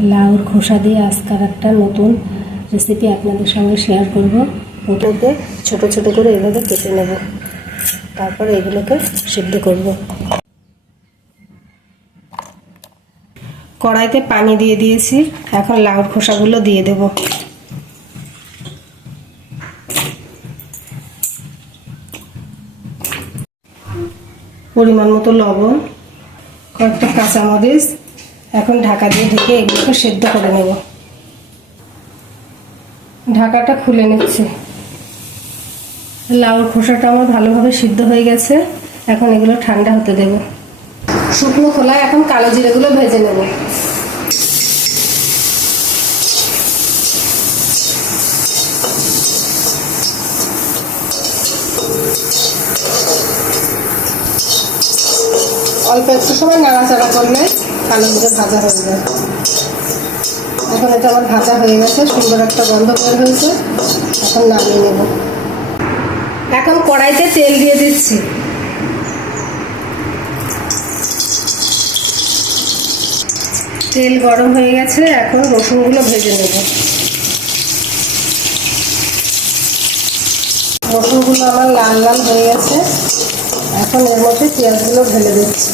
লাউর খোসা দিয়ে আজকার একটা নতুন রেসিপি আপনাদের সঙ্গে শেয়ার করব। প্রথমে ছোট ছোট করে এভাবে কেটে নেব। তারপর এগুলোকে সিদ্ধ করব। কড়াইতে পানি দিয়ে দিয়েছি। এখন লাউর খোসাগুলো দিয়ে দেব। পরিমাণ মতো লবণ, কয়েকটা কাঁচামরিচ এখন ঢাকা দিয়ে ঢেকে এগুলোকে সেদ্ধ করে নেব। ঢাকাটা খুলে নিচ্ছি। লাউর খোসাটা আমার ভালোভাবে সিদ্ধ হয়ে গেছে। এখন এগুলো ঠান্ডা হতে দেব। শুকনো খোলায় এখন কালো জিরেগুলো ভেজে নেব। অল্প একটু সময় নাড়াচাড়া করলে জিরে ভাজা হয়ে যায়। এখন এটা আমার ভাজা হয়ে গেছে, সুন্দর একটা গন্ধ বের হয়েছে, এখন নামিয়ে নেব। এখন কড়াইতে তেল দিয়ে দিচ্ছি। তেল গরম হয়ে গেছে, এখন রসুনগুলো ভেজে নেব। রসুনগুলো আমার লাল লাল হয়ে গেছে, এখন এর মধ্যে পেঁয়াজগুলো ঢেলে দিচ্ছি।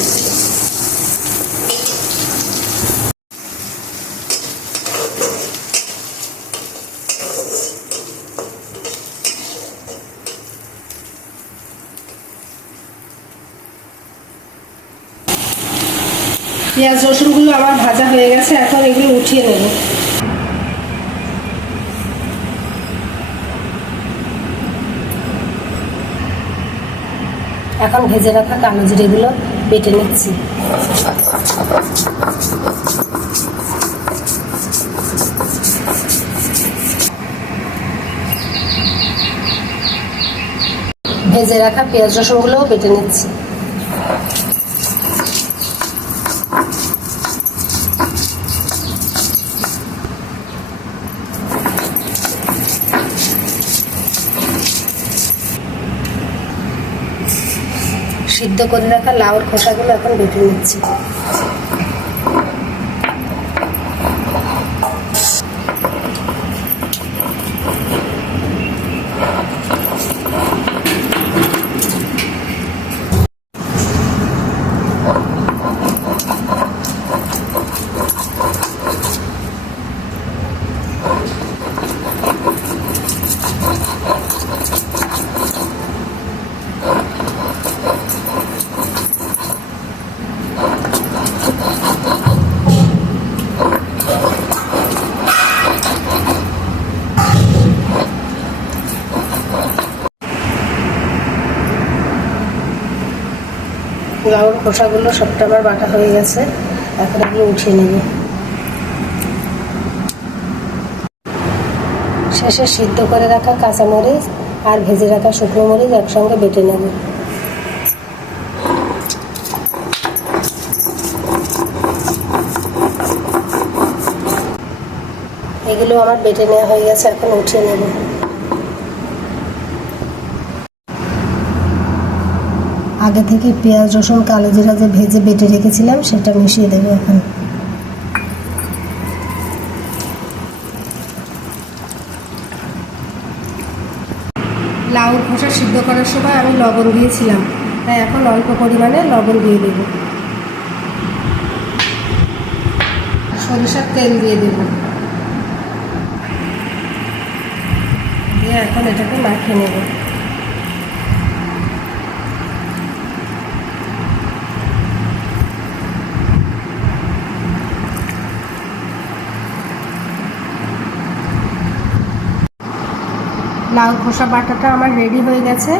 পেঁয়াজ, রসুনগুলো আমার ভাজা হয়ে গেছে, এখন এগুলো উঠিয়ে নেব। এখন ভেজে রাখা কালো জিরেগুলো বেটে নিচ্ছি। ভেজে রাখা পেঁয়াজ, রসুনগুলোও বেটে নিচ্ছি। সিদ্ধ করে রাখা লাউর খোসাগুলো এখন বেটে নিচ্ছি। লাউর খোসাগুলো সবটা আমার বাটা হয়ে গেছে। এখন এগুলো উঠিয়ে নেব। শেষে সিদ্ধ করে রাখা কাঁচামরিচ আর ভেজে রাখা শুকনো মরিচ একসঙ্গে বেটে নেব। এগুলো আমার বেটে নেওয়া হয়ে গেছে, এখন উঠিয়ে নেব। আগে থেকে পেঁয়াজ, রসুন কালো জিরা যে ভেজে বেটে রেখেছিলাম, সেটা মিশিয়ে দেবো এখন। লাউ খোসা সিদ্ধ করার সময় আমি লবণ দিয়েছিলাম। তাই এখন অল্প পরিমাণে লবণ দিয়ে দেব। সরিষার তেল দিয়ে দেব। দিয়ে এখন এটাকে মাখিয়ে নেব। লাউ খোসা বাটাটা আমার রেডি হয়ে গেছে।